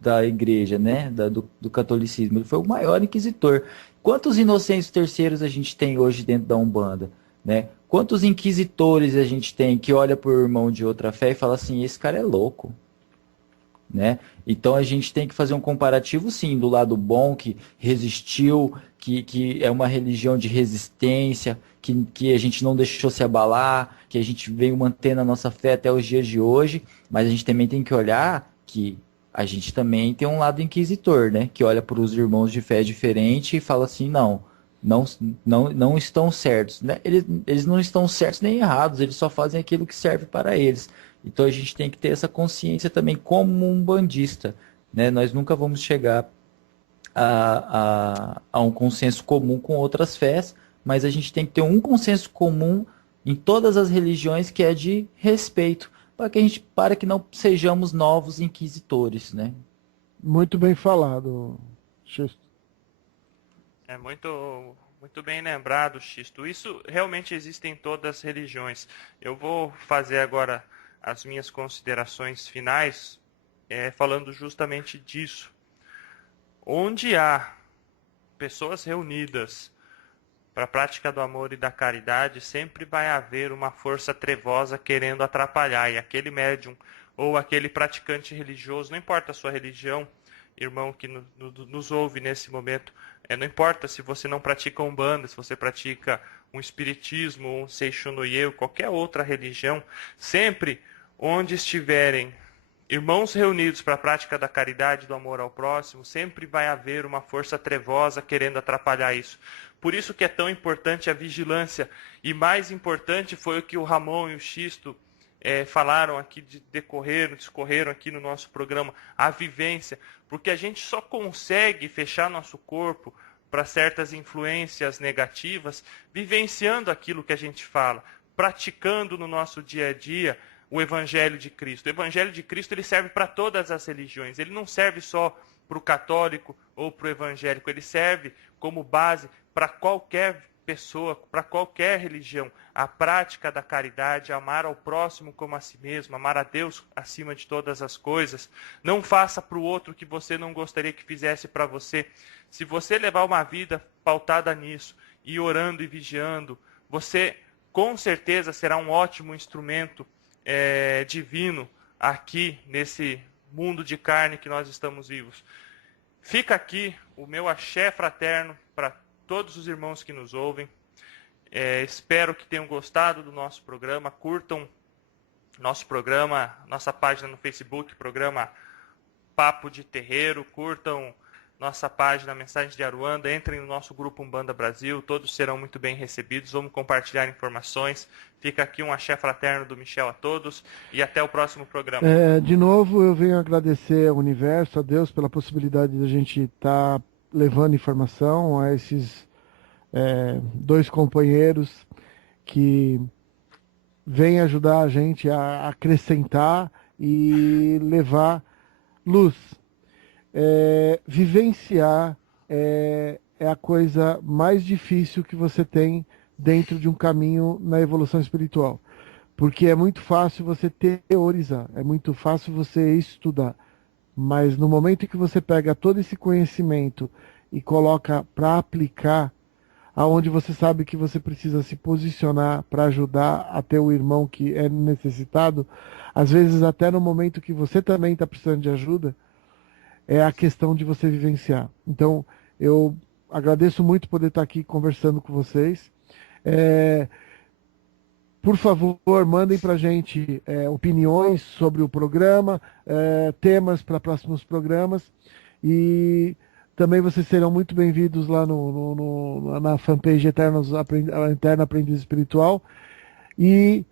da Igreja, né? Do catolicismo. Ele foi o maior inquisitor. Quantos Inocêncios terceiros a gente tem hoje dentro da Umbanda, né? Quantos inquisitores a gente tem que olha para o irmão de outra fé e fala assim, esse cara é louco, né? Então a gente tem que fazer um comparativo, sim, do lado bom, que resistiu, que é uma religião de resistência, que a gente não deixou se abalar, que a gente veio mantendo a nossa fé até os dias de hoje, mas a gente também tem que olhar que a gente também tem um lado inquisitor, né? Que olha para os irmãos de fé diferente e fala assim, não estão certos, né? Eles não estão certos nem errados, eles só fazem aquilo que serve para eles. Então a gente tem que ter essa consciência também como um bandista, né? Nós nunca vamos chegar a um consenso comum com outras fés, mas a gente tem que ter um consenso comum em todas as religiões que é de respeito, para que não sejamos novos inquisitores, né? Muito bem falado, Xisto. É muito bem lembrado, Xisto. Isso realmente existe em todas as religiões. Eu vou fazer agora as minhas considerações finais, falando justamente disso. Onde há pessoas reunidas para a prática do amor e da caridade, sempre vai haver uma força trevosa querendo atrapalhar. E aquele médium ou aquele praticante religioso, não importa a sua religião, irmão que nos ouve nesse momento, não importa se você não pratica Umbanda, se você pratica um espiritismo, um Seixonoye, qualquer outra religião, sempre onde estiverem irmãos reunidos para a prática da caridade, do amor ao próximo, sempre vai haver uma força trevosa querendo atrapalhar isso. Por isso que é tão importante a vigilância, e mais importante foi o que o Ramon e o Xisto falaram aqui, discorreram aqui no nosso programa, a vivência, porque a gente só consegue fechar nosso corpo para certas influências negativas, vivenciando aquilo que a gente fala, praticando no nosso dia a dia o Evangelho de Cristo. O Evangelho de Cristo ele serve para todas as religiões, ele não serve só para o católico ou para o evangélico, ele serve como base para qualquer pessoa, para qualquer religião. A prática da caridade, amar ao próximo como a si mesmo, amar a Deus acima de todas as coisas. Não faça para o outro o que você não gostaria que fizesse para você. Se você levar uma vida pautada nisso, e orando e vigiando, você com certeza será um ótimo instrumento divino aqui nesse mundo de carne que nós estamos vivos. Fica aqui o meu axé fraterno para todos os irmãos que nos ouvem. Espero que tenham gostado do nosso programa. Curtam nosso programa, nossa página no Facebook, programa Papo de Terreiro. Curtam nossa página Mensagem de Aruanda. Entrem no nosso grupo Umbanda Brasil. Todos serão muito bem recebidos. Vamos compartilhar informações. Fica aqui um axé fraterno do Michel a todos. E até o próximo programa. De novo, eu venho agradecer ao universo, a Deus, pela possibilidade de a gente estar levando informação a esses dois companheiros que vêm ajudar a gente a acrescentar e levar luz. Vivenciar é a coisa mais difícil que você tem dentro de um caminho na evolução espiritual. Porque é muito fácil você teorizar, é muito fácil você estudar. Mas no momento em que você pega todo esse conhecimento e coloca para aplicar, aonde você sabe que você precisa se posicionar para ajudar até o irmão que é necessitado, às vezes até no momento que você também está precisando de ajuda, é a questão de você vivenciar. Então, eu agradeço muito poder estar aqui conversando com vocês. Por favor, mandem para a gente opiniões sobre o programa, temas para próximos programas. E também vocês serão muito bem-vindos lá na fanpage Eterno Aprendiz Espiritual. E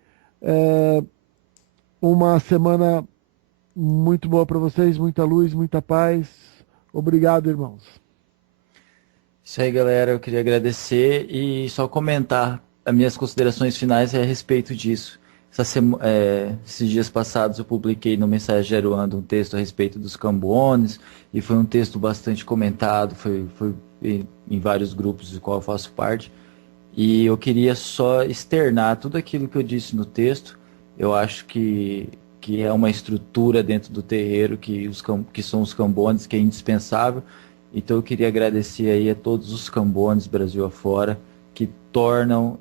uma semana muito boa para vocês, muita luz, muita paz, Obrigado, irmãos. Isso aí, galera. Eu queria agradecer e só comentar as minhas considerações finais a respeito disso. Esses dias passados eu publiquei no Mensageiro Ando um texto a respeito dos Cambones e foi um texto bastante comentado, foi em vários grupos do qual eu faço parte. E eu queria só externar tudo aquilo que eu disse no texto. Eu acho que é uma estrutura dentro do terreiro, que são os cambones, que é indispensável. Então eu queria agradecer aí a todos os cambones Brasil afora, que tornam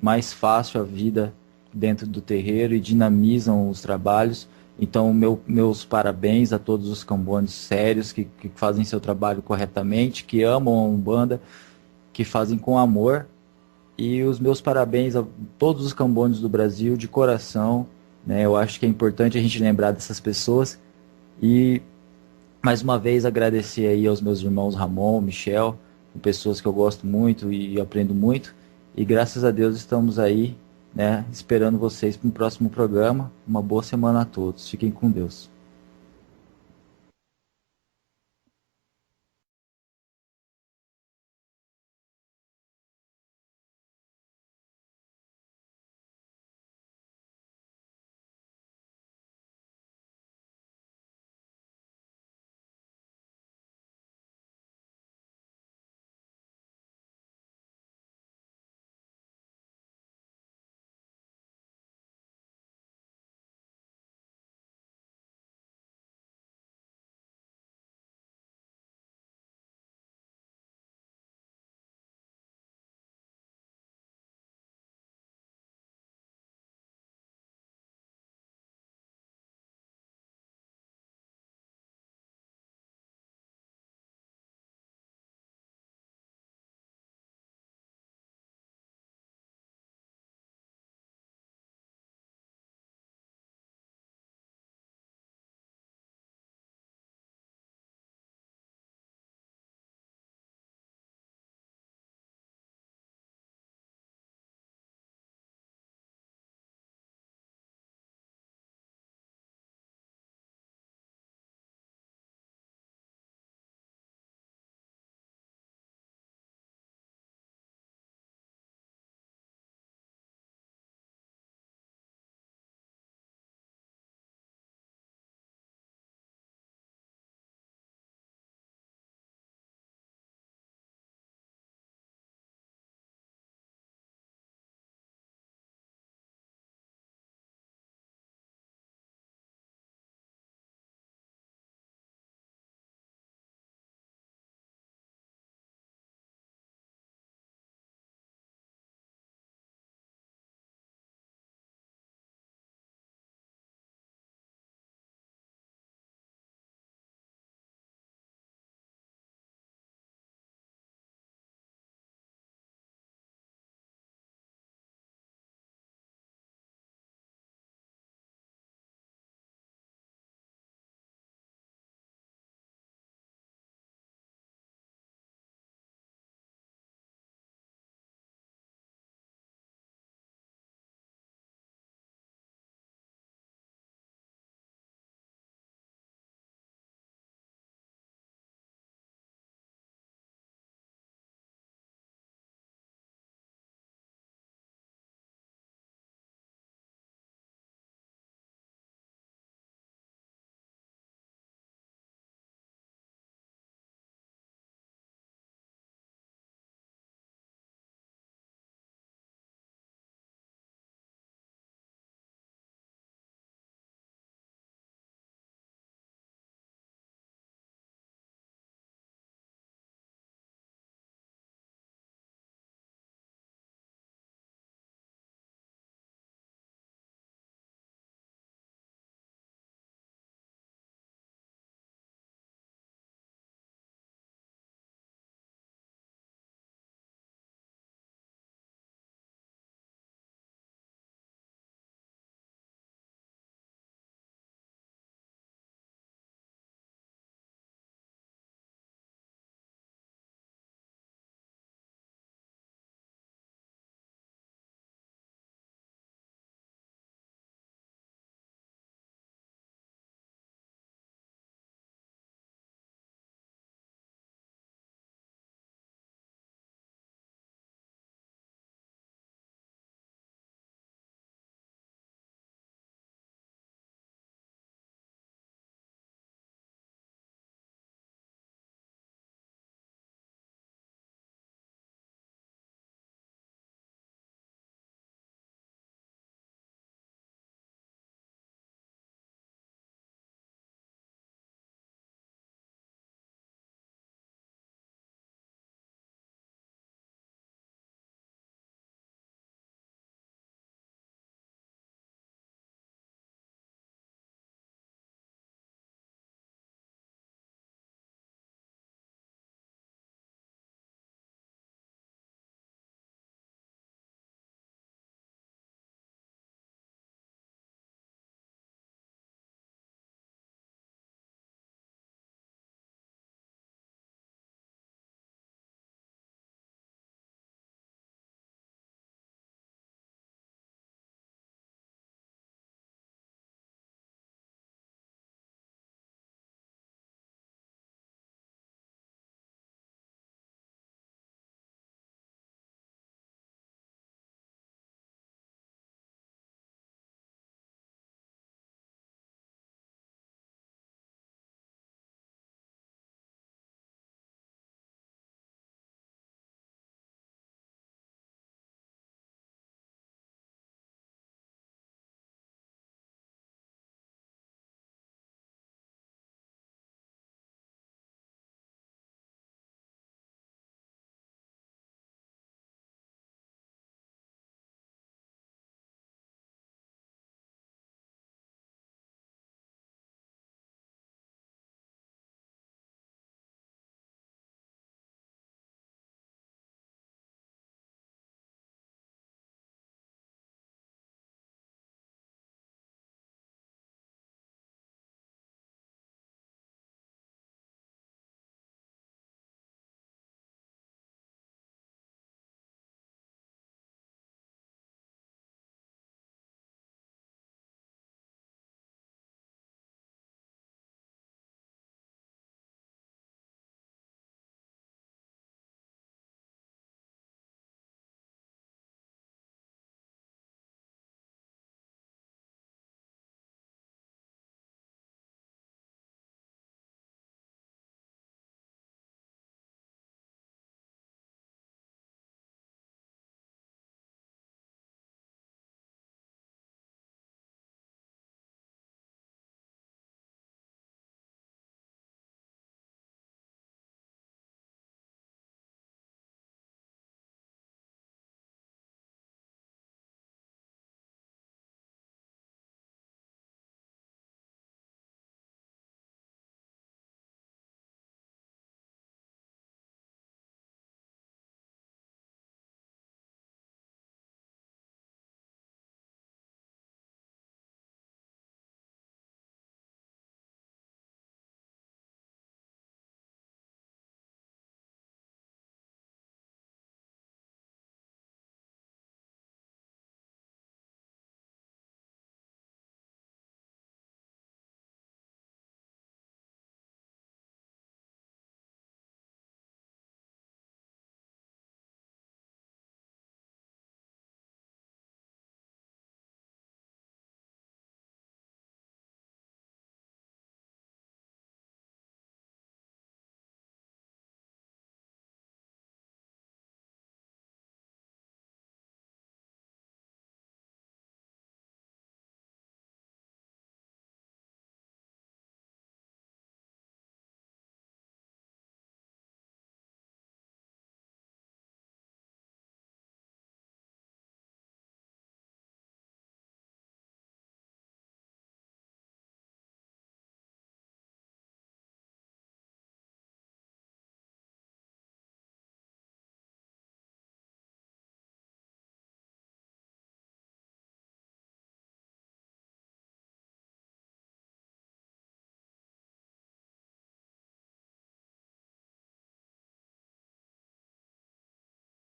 mais fácil a vida dentro do terreiro e dinamizam os trabalhos. Então meus parabéns a todos os cambones sérios, que fazem seu trabalho corretamente, que amam a Umbanda, que fazem com amor. E os meus parabéns a todos os cambones do Brasil, de coração, né? Eu acho que é importante a gente lembrar dessas pessoas. E, mais uma vez, agradecer aí aos meus irmãos Ramon, Michel, pessoas que eu gosto muito e aprendo muito. E, graças a Deus, estamos aí, né, esperando vocês para o próximo programa. Uma boa semana a todos. Fiquem com Deus.